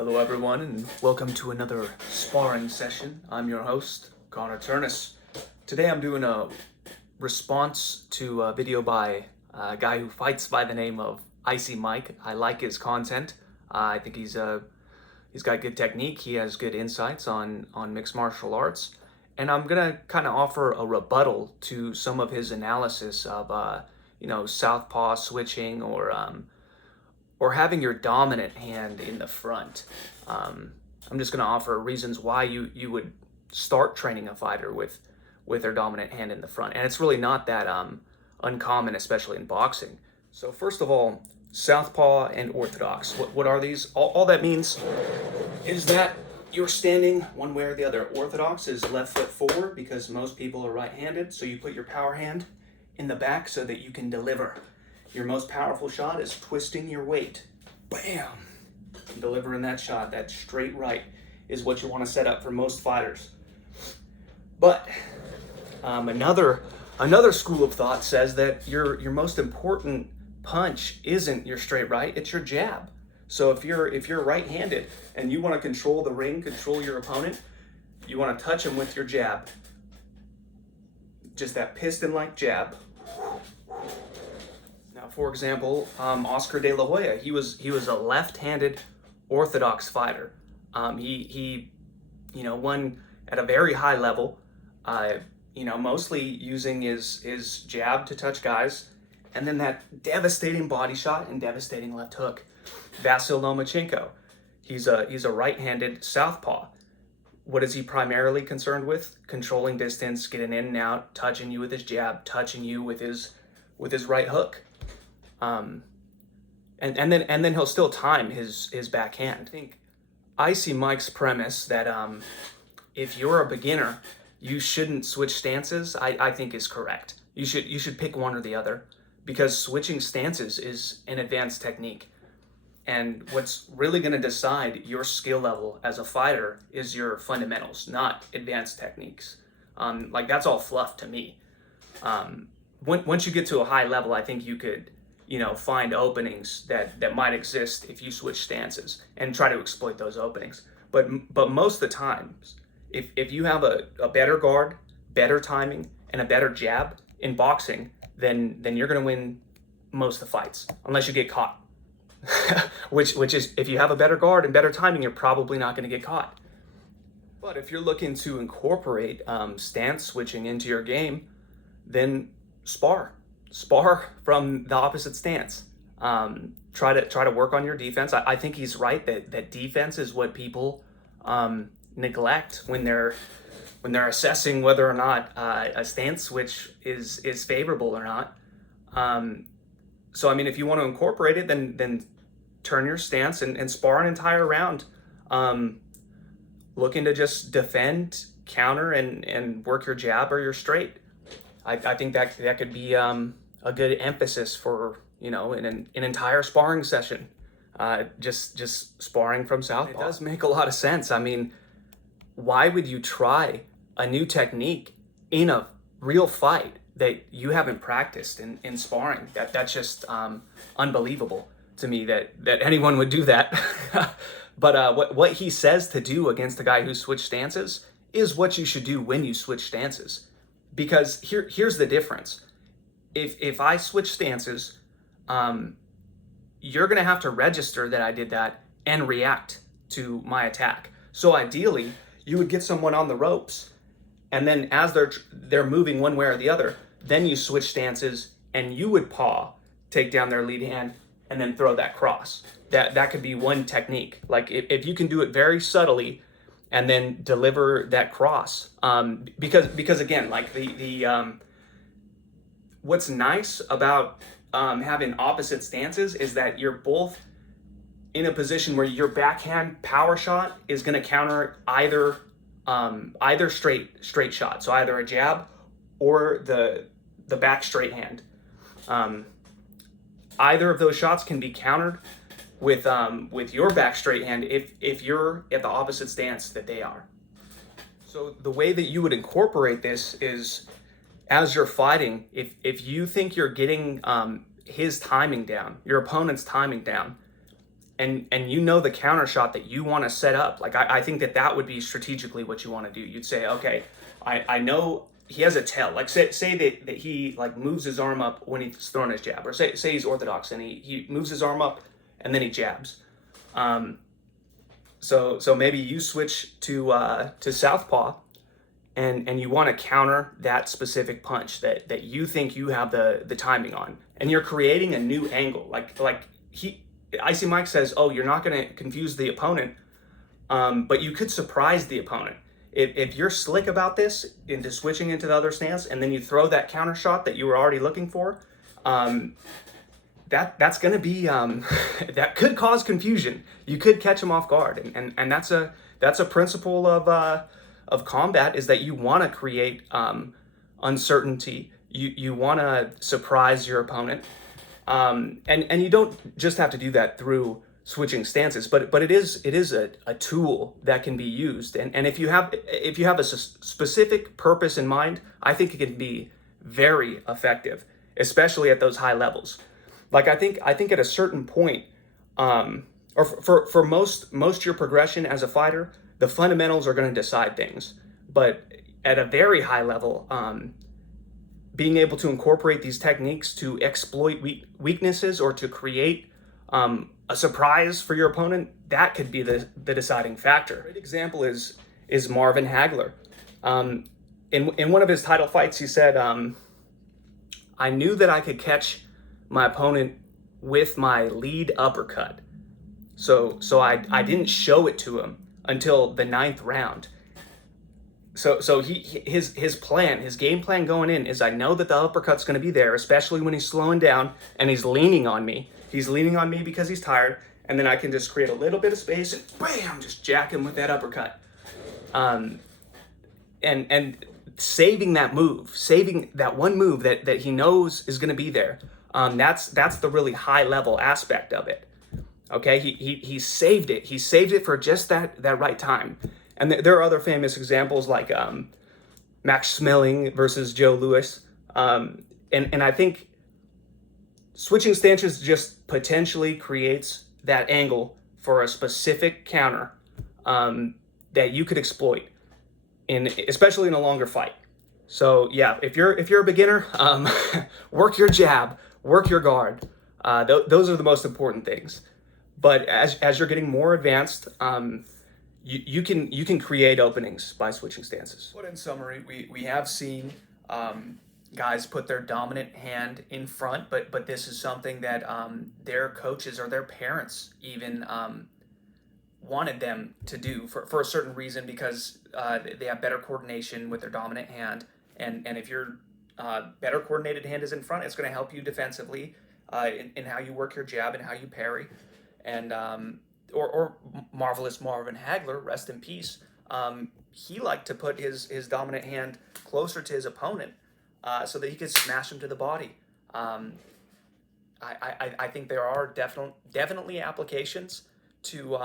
Hello everyone and welcome to another sparring session. I'm your host, Connor Turnus. Today I'm doing a response to a video by a guy who fights by the name of Icy Mike. I like his content. I think he's got good technique. He has good insights on mixed martial arts. And I'm gonna kind of offer a rebuttal to some of his analysis of southpaw switching or having your dominant hand in the front. I'm just going to offer reasons why you would start training a fighter with their dominant hand in the front. And it's really not that uncommon, especially in boxing. So first of all, southpaw and orthodox. What are these? All that means is that you're standing one way or the other. Orthodox is left foot forward because most people are right-handed. So you put your power hand in the back so that you can deliver. Your most powerful shot is twisting your weight. Bam! Delivering that shot, that straight right is what you want to set up for most fighters. But another school of thought says that your most important punch isn't your straight right, it's your jab. So if you're right-handed and you want to control the ring, control your opponent, you want to touch him with your jab. Just that piston-like jab. Now, for example, Oscar De La Hoya, he was a left-handed orthodox fighter. He won at a very high level. Mostly using his jab to touch guys, and then that devastating body shot and devastating left hook. Vasyl Lomachenko, he's a right-handed southpaw. What is he primarily concerned with? Controlling distance, getting in and out, touching you with his jab, touching you with his right hook. And then he'll still time his backhand. I think Icy Mike's premise that if you're a beginner, you shouldn't switch stances, I think is correct. You should pick one or the other, because switching stances is an advanced technique. And what's really going to decide your skill level as a fighter is your fundamentals, not advanced techniques. That's all fluff to me. Once you get to a high level, I think you could find openings that might exist if you switch stances and try to exploit those openings. But most of the times, if you have a better guard, better timing, and a better jab in boxing, then you're going to win most of the fights, unless you get caught. which is, if you have a better guard and better timing, you're probably not going to get caught. But if you're looking to incorporate stance switching into your game, then spar from the opposite stance. Try to work on your defense. I think he's right that defense is what people neglect when they're assessing whether or not a stance switch is favorable or not. So I mean, if you want to incorporate it, then turn your stance and spar an entire round, looking to just defend, counter, and work your jab or your straight. I think that could be a good emphasis for an entire sparring session. Just sparring from southpaw. It does make a lot of sense. I mean, why would you try a new technique in a real fight that you haven't practiced in sparring? That's just unbelievable to me that anyone would do that. But what he says to do against the guy who switched stances is what you should do when you switch stances. Because here's the difference. If I switch stances, you're gonna have to register that I did that and react to my attack. So ideally, you would get someone on the ropes, and then as they're moving one way or the other, then you switch stances and you would paw, take down their lead hand, and then throw that cross. That could be one technique. Like if you can do it very subtly and then deliver that cross. Because again, like the what's nice about having opposite stances is that you're both in a position where your backhand power shot is going to counter either straight shot. So either a jab or the back straight hand. Either of those shots can be countered with your back straight hand if you're at the opposite stance that they are. So the way that you would incorporate this is, as you're fighting, if you think you're getting his timing down, your opponent's timing down, and you know the counter shot that you want to set up. Like I think that would be strategically what you want to do. You'd say, okay, I know he has a tell. Like say that he like moves his arm up when he's throwing his jab, or say he's orthodox and he moves his arm up and then he jabs. So maybe you switch to southpaw, and you want to counter that specific punch that you think you have the timing on, and you're creating a new angle. Like Icy Mike says, oh, you're not going to confuse the opponent, but you could surprise the opponent. If you're slick about this into switching into the other stance, and then you throw that counter shot that you were already looking for, that's going to be that could cause confusion. You could catch them off guard, and that's a principle of combat, is that you want to create uncertainty. You want to surprise your opponent, and you don't just have to do that through switching stances, but it is a tool that can be used, and if you have a specific purpose in mind, I think it can be very effective, especially at those high levels. Like I think at a certain point, or for most your progression as a fighter, the fundamentals are going to decide things. But at a very high level, being able to incorporate these techniques to exploit weaknesses or to create a surprise for your opponent, that could be the deciding factor. A great example is Marvin Hagler. In one of his title fights, he said, I knew that I could catch my opponent with my lead uppercut. So I didn't show it to him until the 9th round. So his plan, his game plan going in is, I know that the uppercut's going to be there, especially when he's slowing down and he's leaning on me. He's leaning on me because he's tired, and then I can just create a little bit of space and bam, just jack him with that uppercut. And saving that one move that he knows is going to be there. That's the really high level aspect of it. Okay, he saved it. He saved it for just that right time. And there are other famous examples like Max Schmeling versus Joe Louis. And I think switching stances just potentially creates that angle for a specific counter that you could exploit, especially in a longer fight. So yeah, if you're a beginner, work your jab, work your guard. Those are the most important things. But as you're getting more advanced, you can create openings by switching stances. But in summary, we have seen guys put their dominant hand in front, but this is something that their coaches or their parents even wanted them to do for a certain reason, because they have better coordination with their dominant hand, and if your better coordinated hand is in front, it's going to help you defensively in how you work your jab and how you parry. And or Marvelous Marvin Hagler, rest in peace, he liked to put his dominant hand closer to his opponent so that he could smash him to the body. I think there are definitely applications to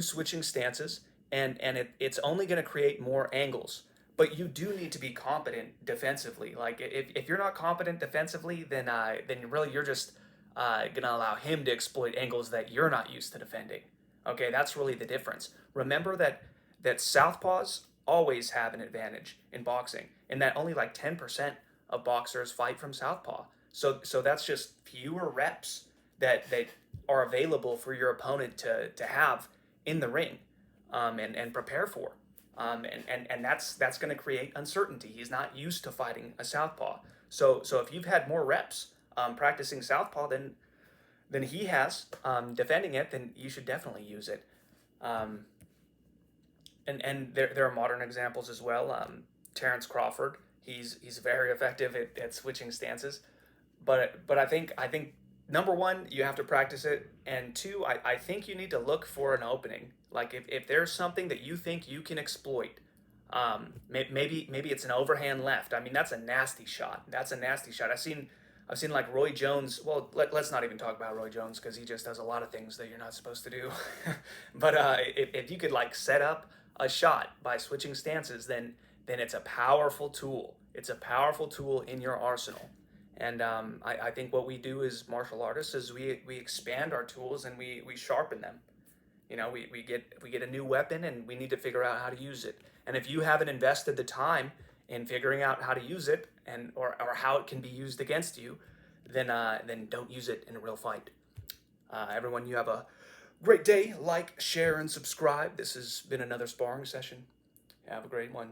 switching stances, and it's only going to create more angles. But you do need to be competent defensively. Like if you're not competent defensively, then really you're just gonna allow him to exploit angles that you're not used to defending. Okay, that's really the difference. Remember that southpaws always have an advantage in boxing, and that only like 10% of boxers fight from southpaw. So that's just fewer reps that are available for your opponent to have in the ring and prepare for. And that's going to create uncertainty. He's not used to fighting a southpaw. So if you've had more reps practicing southpaw than he has defending it, then you should definitely use it. And there are modern examples as well. Terrence Crawford, he's very effective at switching stances, but I think number one, you have to practice it, and two, I think you need to look for an opening. Like if there's something that you think you can exploit, maybe it's an overhand left. I mean, that's a nasty shot. I've seen like Roy Jones. Well, let's not even talk about Roy Jones, because he just does a lot of things that you're not supposed to do. But if you could like set up a shot by switching stances, then it's a powerful tool. It's a powerful tool in your arsenal. And I think what we do as martial artists is we expand our tools and we sharpen them. You know, we get a new weapon and we need to figure out how to use it. And if you haven't invested the time in figuring out how to use it and or how it can be used against you, then don't use it in a real fight. Everyone, you have a great day. Like, share, and subscribe. This has been another sparring session. Have a great one.